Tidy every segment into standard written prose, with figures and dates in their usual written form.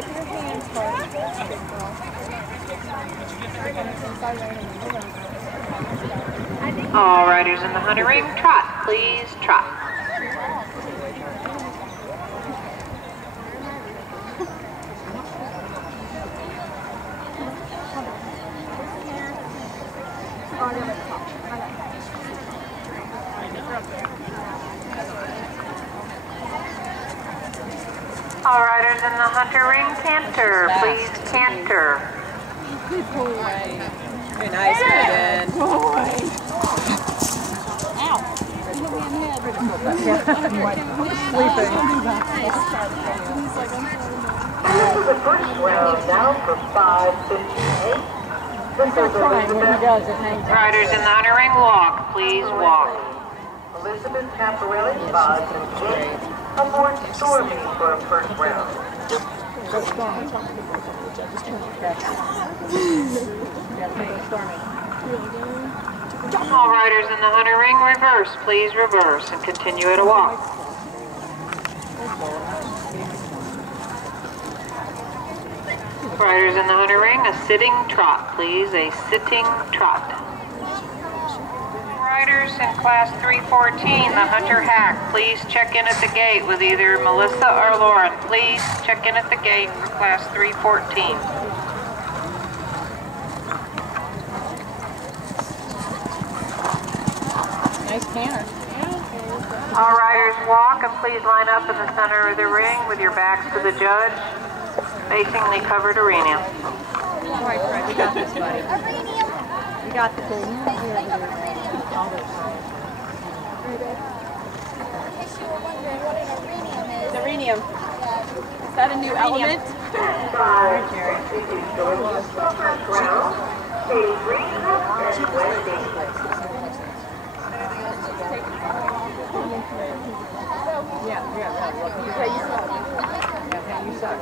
up your hands first. All riders in the hunter ring, trot, please, trot. All riders in the hunter ring, canter, please, canter. Good boy. Very nice, Megan. Good boy. Ow. You hit me in the head. Sleeping. This is the first round now for 5:58. This is Elizabeth. Riders in the hunter ring, walk, please, walk. Elizabeth Caparelli, Boz, and Gates aboard Stormy for a first round. All riders in the hunter ring, reverse, please, reverse, and continue at a walk. Riders in the hunter ring, a sitting trot, please, a sitting trot. Riders in class 314, the hunter hack, please check in at the gate with either Melissa or Lauren. Please check in at the gate for class 314. Nice canter. All riders walk and please line up in the center of the ring with your backs to the judge, facing the covered arena. All right, Fred, we got this, buddy. We got this. Serenium. Is that a new element? Alright, Jerry. Yeah. You suck.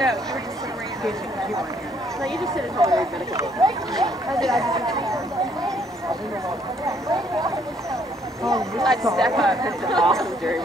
No, you were just sitting right here. No, you just sit and hold it. I'd step up. That's awesome, Jerry.